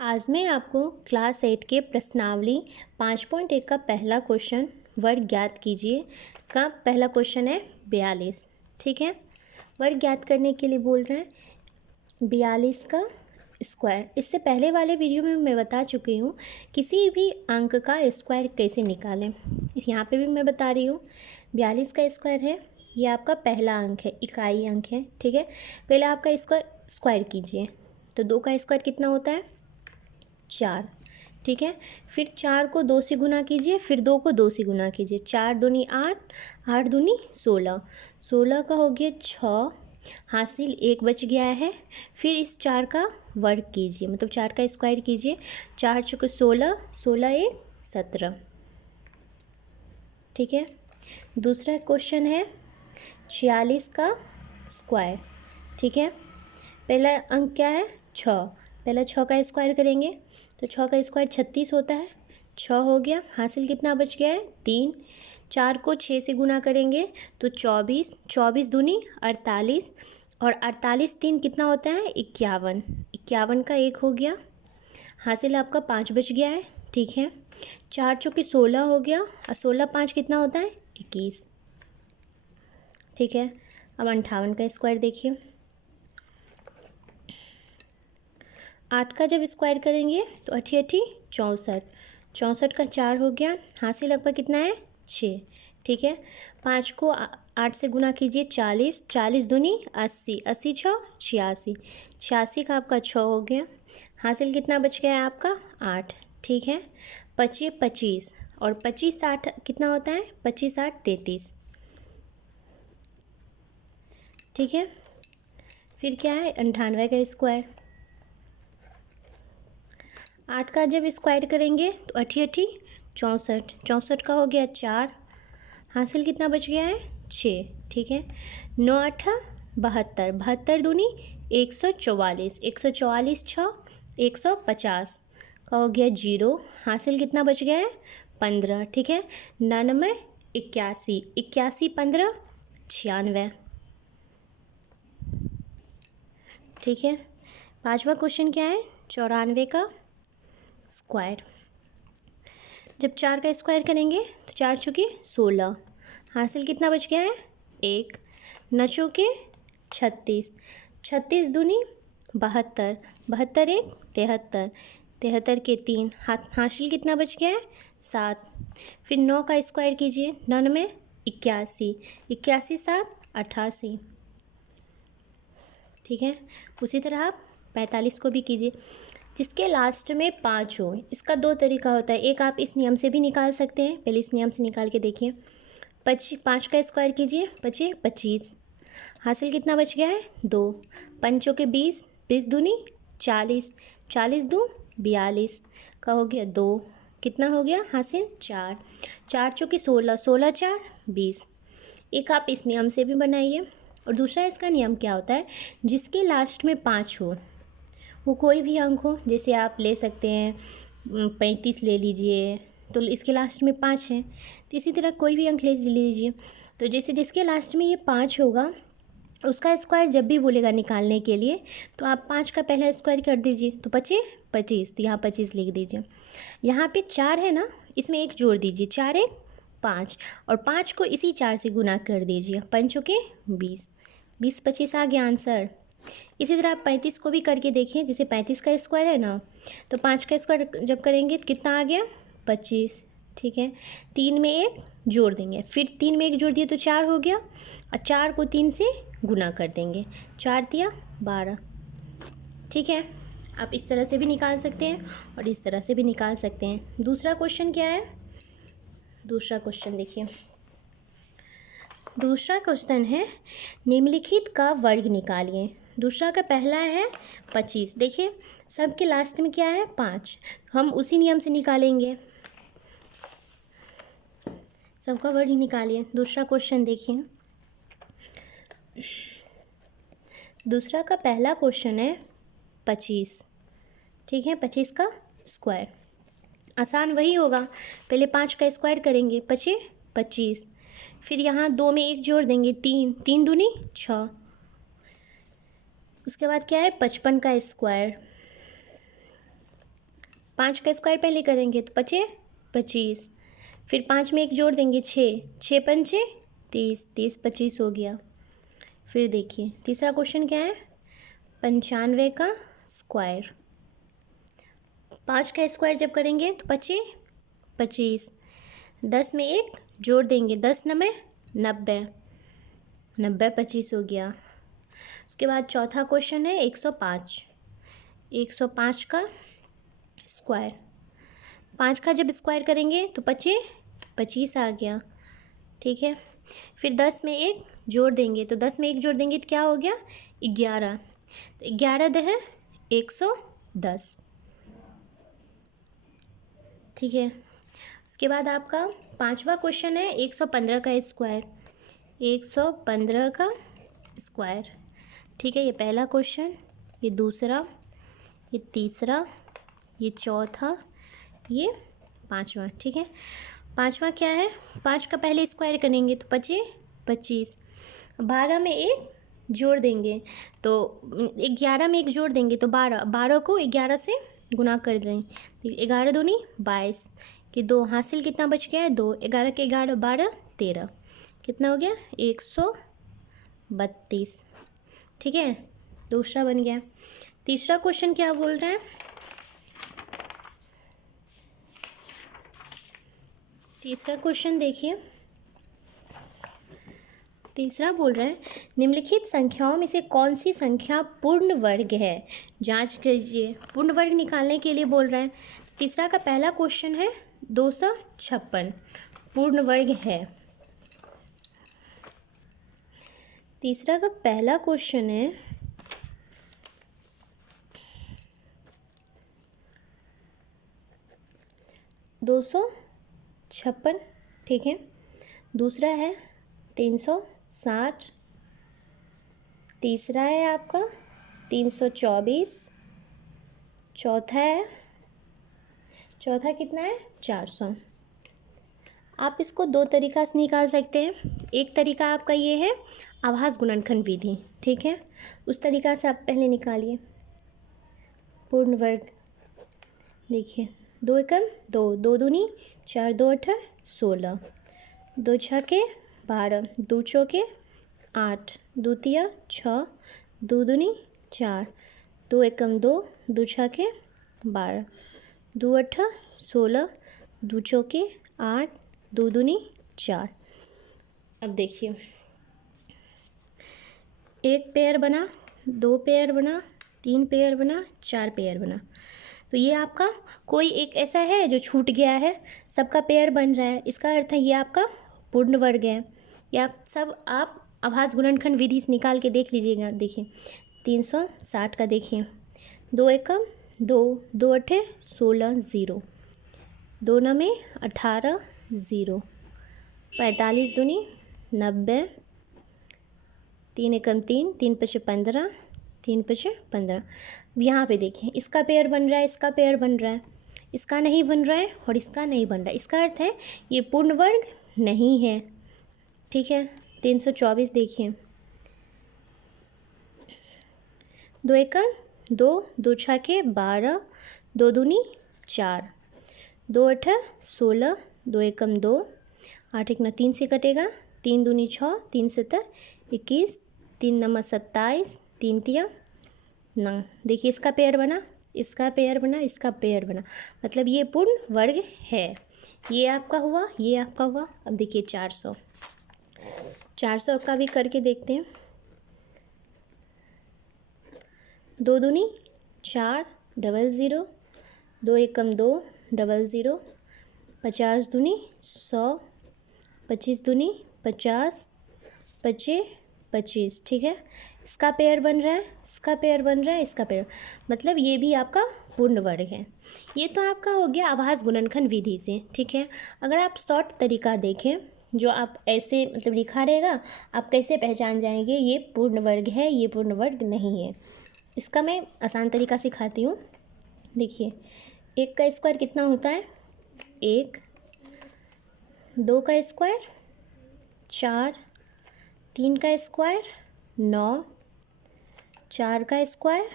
आज मैं आपको क्लास 8 के प्रश्नावली 5.1 का पहला क्वेश्चन वर्ग ज्ञात कीजिए का पहला क्वेश्चन है 42। ठीक है, वर्ग ज्ञात करने के लिए बोल रहे हैं 42 का स्क्वायर। इससे पहले वाले वीडियो में मैं बता चुकी हूँ किसी भी अंक का स्क्वायर कैसे निकालें। यहाँ पे भी मैं बता रही हूँ 42 का स्क्वायर है, ये आपका पहला अंक है, इकाई अंक है। ठीक है, पहले आपका इसका स्क्वायर कीजिए तो 2 का स्क्वायर कितना होता है 4। ठीक है, फिर 4 को 2 से गुना कीजिए, फिर 2 को 2 से गुना कीजिए। 4 दूनी 8, 8 दूनी 16, 16 का हो गया 6, हासिल 1 बच गया है। फिर इस 4 का वर्ग कीजिए, मतलब 4 का स्क्वायर कीजिए। 4 चौके 16, 16 1 17। ठीक है, दूसरा क्वेश्चन है 46 का स्क्वायर। ठीक है, पहला अंक क्या है 6, पहला 6 का स्क्वायर करेंगे तो 6 का स्क्वायर 36 होता है। 6 हो गया, हासिल कितना बच गया है 3। 4 को 6 से गुना करेंगे तो 24, 24 दूनी 48, और 48 3 कितना होता है 51, 51 का 1 हो गया, हासिल आपका 5 बच गया है। ठीक है, 4 चौके 16 हो गया, और 16 5 कितना होता है 21। ठीक है, अब 58 का स्क्वायर देखिए। 8 का जब स्क्वायर करेंगे तो 8 8 64, 64 का 4 हो गया, हासिल आपका कितना है 6। ठीक है, 5 को 8 से गुना कीजिए 40, 40 दूनी 80, 80 6 86, 86 का आपका 6 हो गया, हासिल कितना बच गया है आपका 8। ठीक है, 25 25, और 25 60 कितना होता है 25 8 33। ठीक है, फिर क्या है 98 का स्क्वायर। 8 का जब स्क्वायर करेंगे तो 8 8 64, 64 का हो गया 4, हासिल कितना बच गया है 6। ठीक है, 9 8 72, 72 दूनी 144, 144 6 150 का हो गया 0, हासिल कितना बच गया है 15। ठीक है, 99 81, 81 15 96। ठीक है, पांचवा क्वेश्चन क्या है 94 का स्क्वायर। जब 4 का स्क्वायर करेंगे तो 4 चौके 16, हासिल कितना बच गया है 1, 9 चौके 36, 36 दूनी 72, 72 1 73, 73 के 3, हासिल कितना बच गया है 7। फिर 9 का स्क्वायर कीजिए, 99 81, 81 7 88। ठीक है, उसी तरह आप 45 को भी कीजिए, जिसके लास्ट में 5 हो। इसका 2 तरीका होता है, एक आप इस नियम से भी निकाल सकते हैं, पहले इस नियम से निकाल के देखिए। 5 का स्क्वायर कीजिए, 25 25, हासिल कितना बच गया है 2, 5 चौके 20, 20 दूनी 40, 40 दूँ 42 का हो गया 2, कितना हो गया हासिल 4, 4 चौके 16, 16 4 20। एक आप इस नियम से भी बनाइए। और दूसरा इसका नियम क्या होता है, जिसके लास्ट में 5 हो, वो कोई भी अंक हो, जैसे आप ले सकते हैं 35 ले लीजिए तो इसके लास्ट में 5 है, तो इसी तरह कोई भी अंक ले लीजिए। तो जैसे जिसके लास्ट में ये 5 होगा उसका स्क्वायर जब भी बोलेगा निकालने के लिए तो आप 5 का पहला स्क्वायर कर दीजिए तो 25 25, तो यहाँ 25 लिख दीजिए। यहाँ पे 4 है ना, इसमें 1 जोड़ दीजिए, 4 1 5, और 5 को इसी 4 से गुना कर दीजिए, 5 चौके 20, 20 25 आ गया आंसर। इसी तरह आप 35 को भी करके देखिए, जैसे 35 का स्क्वायर है ना, तो 5 का स्क्वायर जब करेंगे तो कितना आ गया 25। ठीक है, 3 में 1 जोड़ देंगे, फिर 3 में 1 जोड़ दिए तो 4 हो गया, और 4 को 3 से गुना कर देंगे, 4 तिया 12। ठीक है, आप इस तरह से भी निकाल सकते हैं और इस तरह से भी निकाल सकते हैं। दूसरा क्वेश्चन क्या है, दूसरा क्वेश्चन देखिए। दूसरा क्वेश्चन है निम्नलिखित का वर्ग निकालिए। दूसरा का पहला है 25, देखिए सबके लास्ट में क्या है 5, हम उसी नियम से निकालेंगे, सबका वर्ग निकालिए। दूसरा क्वेश्चन देखिए, दूसरा का पहला क्वेश्चन है 25। ठीक है, 25 का स्क्वायर आसान वही होगा, पहले 5 का स्क्वायर करेंगे 25 25, फिर यहाँ 2 में 1 जोड़ देंगे 3, 3 दूनी 6, उसके बाद क्या है 55 का स्क्वायर, 5 का स्क्वायर पहले करेंगे तो 5 25, फिर 5 में 1 जोड़ देंगे 6, 6 पंचे 30, 30 25 हो गया। फिर देखिए तीसरा क्वेश्चन क्या है, 95 का स्क्वायर। 5 का स्क्वायर जब करेंगे तो 25 25, 10 में 1 जोड़ देंगे 10 9 90, 90 25 हो गया। उसके बाद चौथा क्वेश्चन है 105, 105 का स्क्वायर। 5 का जब स्क्वायर करेंगे तो 25 25 आ गया, ठीक है। फिर 10 में 1 जोड़ देंगे तो 10 में 1 जोड़ देंगे तो क्या हो गया 11, तो 11 दे है 110, ठीक है। उसके बाद आपका पांचवा क्वेश्चन है 115 का स्क्वायर। 115 का स्क्वायर, ठीक है। ये पहला क्वेश्चन, ये दूसरा, ये तीसरा, ये चौथा, ये पांचवा, ठीक है। पांचवा क्या है, 5 का पहले स्क्वायर करेंगे तो 25 25, 12 में 1 जोड़ देंगे तो 11 में 1 जोड़ देंगे तो 12, 12 को 11 से गुना कर दें तो 11 दूनी 22 कि 2 हासिल कितना बच गया है 2, 11 के 11 12 13, कितना हो गया 132, ठीक है। दूसरा बन गया। तीसरा क्वेश्चन क्या बोल रहा है, तीसरा क्वेश्चन देखिए। तीसरा बोल रहा है निम्नलिखित संख्याओं में से कौन सी संख्या पूर्ण वर्ग है, जांच कीजिए। पूर्ण वर्ग निकालने के लिए बोल रहा है। तीसरा का पहला क्वेश्चन है 256 पूर्ण वर्ग है। तीसरा का पहला क्वेश्चन है 256, ठीक है। दूसरा है 360, तीसरा है आपका 324, चौथा कितना है 400। आप इसको दो तरीक़ा से निकाल सकते हैं। एक तरीका आपका ये है आभास गुणनखंड विधि, ठीक है। उस तरीक़ा से आप पहले निकालिए पूर्ण वर्ग। देखिए 2 एकम 2, 2 दूनी 4, 2 8 16, 2 छके 12, 2 चौके 8, 2 तिया 6, 2 दूनी 4, 2 एकम 2, 2 छके 12, 2 8 16, 2 चौके 8, 2 दूनी 4। अब देखिए एक पेयर बना, 2 पेयर बना, 3 पेयर बना, 4 पेयर बना। तो ये आपका कोई एक ऐसा है जो छूट गया है, सबका पेयर बन रहा है, इसका अर्थ है ये आपका पूर्ण वर्ग है। ये आप सब आप आभास गुणनखंड विधि से निकाल के देख लीजिएगा। देखिए 360 का देखिए 2 एकम 2, 2 अठे 16 0, 2 नमे 18 0, 45 दूनी 90, 3 एकम 3, 3 पचे 15, 3 पचे 15। यहाँ पे देखिए इसका पेयर बन रहा है, इसका पेयर बन रहा है, इसका नहीं बन रहा है और इसका नहीं बन रहा है। इसका अर्थ है ये पूर्ण वर्ग नहीं है, ठीक है। 324 देखिए 2 एकम 2, 2 छके 12, 2 दूनी 4, 2 अठ 16, 2 एकम 2, 8 एक 3 से कटेगा, 3 दूनी 6, 3 7 21, 3 नम 27, 3 तिया 9। देखिए इसका पेयर बना, इसका पेयर बना, इसका पेयर बना, मतलब ये पूर्ण वर्ग है। ये आपका हुआ, ये आपका हुआ। अब देखिए 400 का भी करके देखते हैं। 2 दूनी 4 00, 2 एकम 2 00, 50 दूनी 100, 25 दूनी 50, 25 25, ठीक है। इसका पेयर बन रहा है, इसका पेयर बन रहा है, इसका पेयर, मतलब ये भी आपका पूर्ण वर्ग है। ये तो आपका हो गया आभास गुणनखंड विधि से, ठीक है। अगर आप शॉर्ट तरीका देखें जो आप ऐसे मतलब लिखा रहेगा, आप कैसे पहचान जाएंगे ये पूर्ण वर्ग है, ये पूर्ण वर्ग नहीं है। इसका मैं आसान तरीका सिखाती हूँ। देखिए 1 का स्क्वायर कितना होता है 1, 2 का स्क्वायर 4, 3 का स्क्वायर 9, 4 का स्क्वायर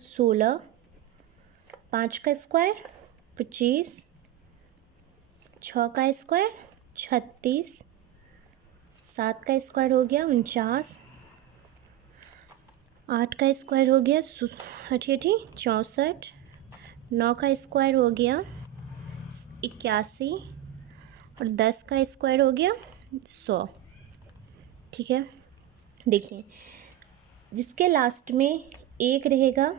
16, 5 का स्क्वायर 25, 6 का स्क्वायर 36, 7 का स्क्वायर हो गया 49, 8 का स्क्वायर हो गया 64, 9 का स्क्वायर हो गया 81 और 10 का स्क्वायर हो गया 100। ठीक है, देखिए जिसके लास्ट में 1 रहेगा,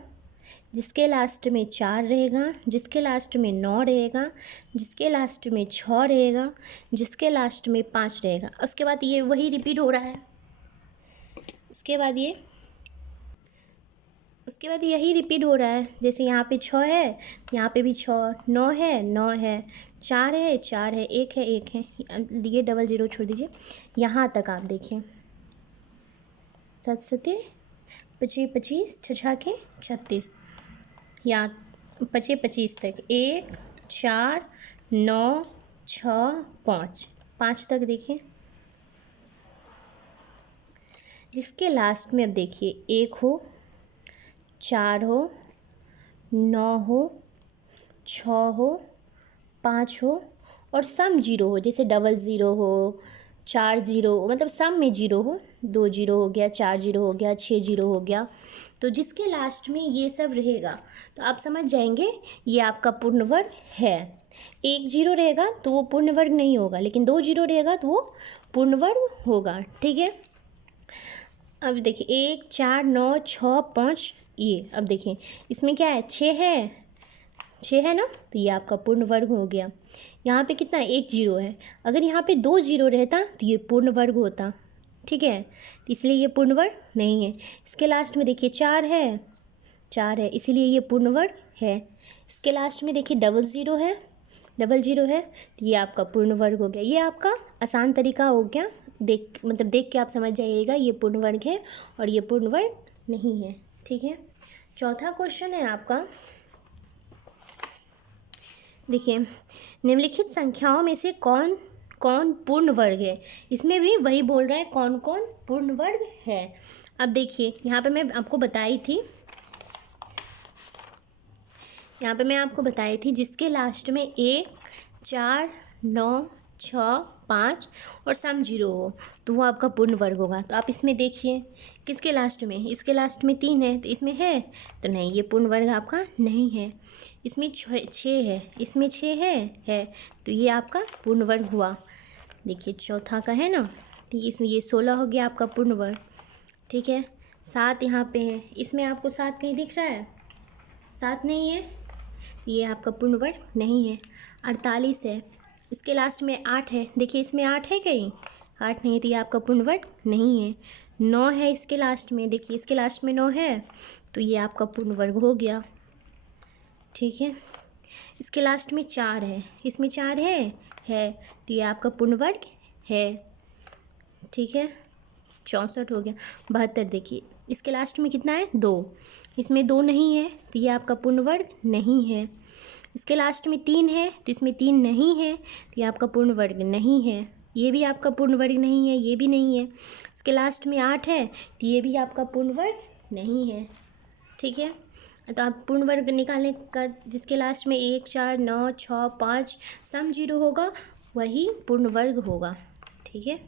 जिसके लास्ट में 4 रहेगा, जिसके लास्ट में 9 रहेगा, जिसके लास्ट में 6 रहेगा, जिसके लास्ट में 5 रहेगा, उसके बाद ये वही रिपीट हो रहा है। उसके बाद यही रिपीट हो रहा है। जैसे यहाँ पे 6 है, यहाँ पे भी 6, 9 है 9 है, 4 है 4 है, 1 है 1 है, ये डबल ज़ीरो छोड़ दीजिए। यहाँ तक आप देखिए 7 7 25 25 6 के 36, या 25 25 तक 1 4 9 6 5 तक देखिए। जिसके लास्ट में अब देखिए 1 हो, 4 हो, 9 हो, 6 हो, 5 हो और सम 0 हो, जैसे डबल ज़ीरो हो, 4 ज़ीरो, मतलब सम में 0 हो, 2 ज़ीरो हो गया, 4 ज़ीरो हो गया, 6 ज़ीरो हो गया। तो जिसके लास्ट में ये सब रहेगा तो आप समझ जाएंगे ये आपका पूर्ण वर्ग है। 1 ज़ीरो रहेगा तो वो पूर्ण वर्ग नहीं होगा, लेकिन 2 ज़ीरो रहेगा तो वो पूर्ण वर्ग होगा। ठीक है, अब देखिए 1 4 9 6 5, ये अब देखिए इसमें क्या है, 6 है ना, तो ये आपका पूर्ण वर्ग हो गया। यहाँ पे कितना 1 ज़ीरो है, अगर यहाँ पे 2 ज़ीरो रहता तो ये पूर्ण वर्ग होता। ठीक है, तो इसलिए ये पूर्ण वर्ग नहीं है। इसके लास्ट में देखिए 4 है इसीलिए ये पूर्ण वर्ग है। इसके लास्ट में देखिए डबल ज़ीरो है तो ये आपका पूर्ण वर्ग हो गया। ये आपका आसान तरीका हो गया, देख के आप समझ जाइएगा ये पूर्ण वर्ग है और ये पूर्ण वर्ग नहीं है। ठीक है, चौथा क्वेश्चन है आपका, देखिए निम्नलिखित संख्याओं में से कौन कौन पूर्ण वर्ग है। इसमें भी वही बोल रहा है कौन कौन पूर्ण वर्ग है। अब देखिए यहाँ पे मैं आपको बताई थी, जिसके लास्ट में 1 4 9 6 5 और सम 0 हो तो वो आपका पूर्ण वर्ग होगा। तो आप इसमें देखिए किसके लास्ट में, इसके लास्ट में 3 है तो इसमें है तो नहीं, ये पूर्ण वर्ग आपका नहीं है। इसमें 6 है, इसमें 6 है तो ये आपका पूर्ण वर्ग हुआ। देखिए चौथा का है ना, तो इसमें ये 16 हो गया आपका पूर्ण वर्ग। ठीक है, 7 यहाँ पे है, इसमें आपको 7 कहीं दिख रहा है, 7 नहीं है तो ये आपका पूर्ण वर्ग नहीं है। 48 है, इसके लास्ट में 8 है, देखिए इसमें 8 है कहीं, 8 नहीं है तो ये आपका पूर्ण वर्ग नहीं है। 9 है इसके लास्ट में, देखिए इसके लास्ट में 9 है तो ये आपका पूर्ण वर्ग हो गया। ठीक है, इसके लास्ट में 4 है, इसमें 4 है तो ये आपका पूर्ण वर्ग है। ठीक है, 64 हो गया। 72 देखिए इसके लास्ट में कितना है, 2, इसमें 2 नहीं है तो ये आपका पूर्ण वर्ग नहीं है। इसके लास्ट में 3 है तो इसमें 3 नहीं है तो ये आपका पूर्ण वर्ग नहीं है। ये भी आपका पूर्ण वर्ग नहीं है, ये भी नहीं है। इसके लास्ट में 8 है तो ये भी आपका पूर्ण वर्ग नहीं है। ठीक है, तो आप पूर्ण वर्ग निकालने का, जिसके लास्ट में 1 4 9 6 5 सम 0 होगा वही पूर्ण वर्ग होगा। ठीक है।